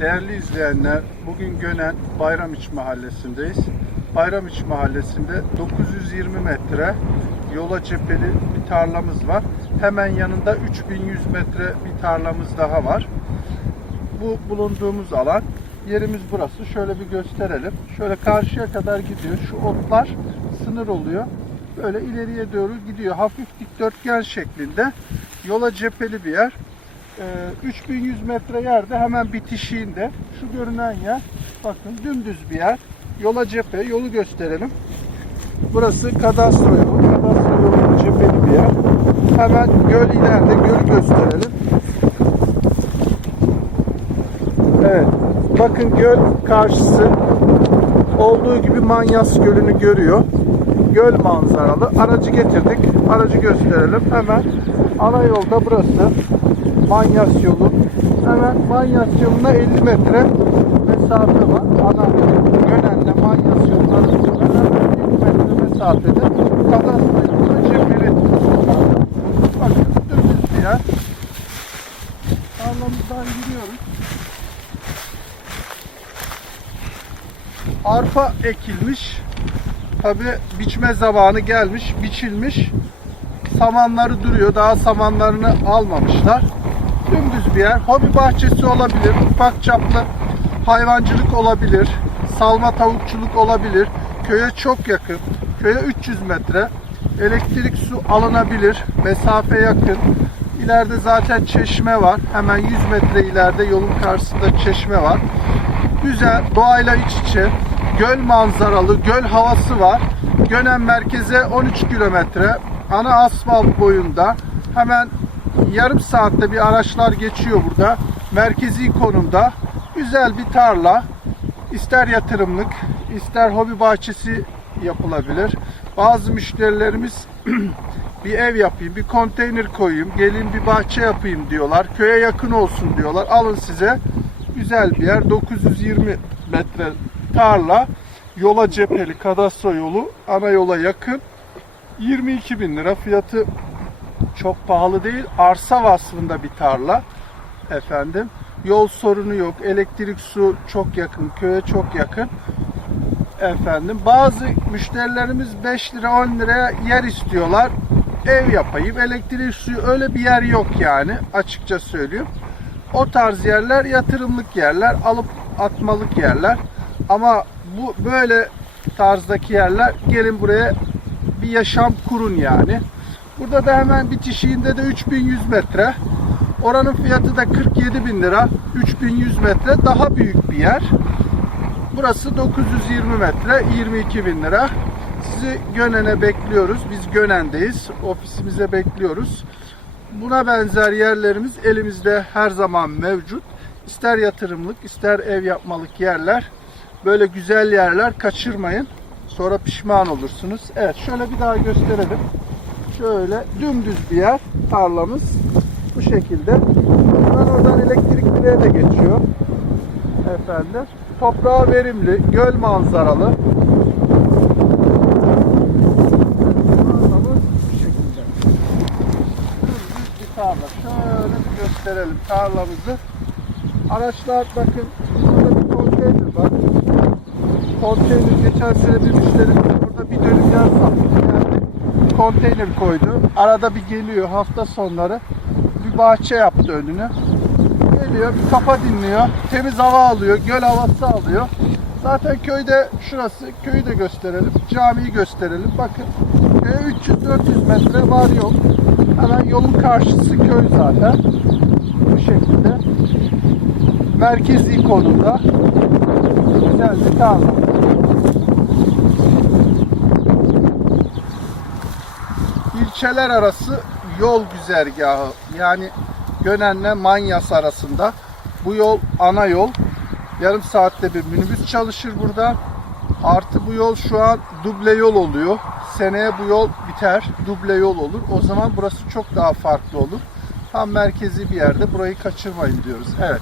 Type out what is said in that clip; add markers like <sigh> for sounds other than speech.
Değerli izleyenler, bugün Gönen Bayramiç Mahallesi'ndeyiz. Bayramiç Mahallesi'nde 920 metre yola cepheli bir tarlamız var. Hemen yanında 3100 metre bir tarlamız daha var. Bu bulunduğumuz alan, yerimiz burası. Şöyle bir gösterelim. Şöyle karşıya kadar gidiyor. Şu otlar sınır oluyor. Böyle ileriye doğru gidiyor. Hafif dikdörtgen şeklinde. Yola cepheli bir yer. Ee, 3100 metre yerde hemen bitişiğinde şu görünen yer bakın dümdüz bir yer. Yola cephe, yolu gösterelim. Burası kadastro yolu. Kadastro yolu cepheli bir yer. Hemen göl ileride gölü gösterelim. Evet. Bakın göl karşısı olduğu gibi Manyas Gölü'nü görüyor. Göl manzaralı. Aracı getirdik. Aracı gösterelim. Hemen ana yolda burası. Manyas yolu. Hemen Manyas yoluna 50 metre mesafe var. Ana Gönen'le Manyas yolu arasında hemen 50 metre mesafede kadastro cepheli. Bakın dümdüz bir yer. Tarlamızdan giriyoruz. Arpa ekilmiş. Tabi biçme zamanı gelmiş, biçilmiş. Samanları duruyor. Daha samanlarını almamışlar. Dümdüz bir yer. Hobi bahçesi olabilir. Ufak çaplı hayvancılık olabilir. Salma tavukçuluk olabilir. Köye çok yakın. Köye 300 metre. Elektrik su alınabilir. Mesafe yakın. İleride zaten çeşme var. Hemen 100 metre ileride yolun karşısında çeşme var. Güzel, doğayla iç içe. Göl manzaralı, göl havası var. Gönen merkeze 13 kilometre. Ana asfalt boyunda. Hemen yarım saatte bir araçlar geçiyor burada. Merkezi konumda. Güzel bir tarla. İster yatırımlık, ister hobi bahçesi yapılabilir. Bazı müşterilerimiz <clears throat> bir ev yapayım, bir konteyner koyayım, gelin bir bahçe yapayım diyorlar. Köye yakın olsun diyorlar. Alın size güzel bir yer. 920 metre tarla. Yola cepheli kadastro yolu. Ana yola yakın. 22 bin lira. Fiyatı çok pahalı değil. Arsa vasfında bir tarla. Efendim. Yol sorunu yok. Elektrik, su çok yakın. Köye çok yakın. Efendim. Bazı müşterilerimiz 5 lira 10 liraya yer istiyorlar. Ev yapayım. Elektrik, suyu öyle bir yer yok yani. Açıkça söylüyorum. O tarz yerler yatırımlık yerler, alıp atmalık yerler. Ama bu böyle tarzdaki yerler gelin buraya bir yaşam kurun yani. Burada da hemen bitişiğinde de 3100 metre. Oranın fiyatı da 47 bin lira. 3100 metre daha büyük bir yer. Burası 920 metre 22 bin lira. Sizi Gönen'e bekliyoruz. Biz Gönen'deyiz. Ofisimize bekliyoruz. Buna benzer yerlerimiz elimizde her zaman mevcut. İster yatırımlık, ister ev yapmalık yerler. Böyle güzel yerler kaçırmayın. Sonra pişman olursunuz. Evet şöyle bir daha gösterelim. Şöyle dümdüz bir yer tarlamız. Bu şekilde. Buradan oradan elektrik direğe de geçiyor. Efendim. Toprağı verimli, göl manzaralı. Tarlamız bu şekilde dümdüz bir tarla. Şöyle bir gösterelim tarlamızı. Araçlar bakın burada bir konteyner var. Konteyner geçen sene bir müşterimiz burada bir dönüm yer sattı. Yani konteyner koydu. Arada bir geliyor hafta sonları. Bir bahçe yaptı önüne. Geliyor bir kafa dinliyor. Temiz hava alıyor. Göl havası alıyor. Zaten köyde şurası. Köyü de gösterelim. Camiyi gösterelim. Bakın köye 300-400 metre var yol. Hemen yolun karşısı köy zaten. Bu şekilde. Merkezi konumda. Güzel bir tarla. İlçeler arası yol güzergahı. Yani Gönen'le Manyas arasında. Bu yol ana yol. Yarım saatte bir minibüs çalışır burada. Artı bu yol şu an duble yol oluyor. Seneye bu yol biter. Duble yol olur. O zaman burası çok daha farklı olur. Tam merkezi bir yerde. Burayı kaçırmayın diyoruz. Evet.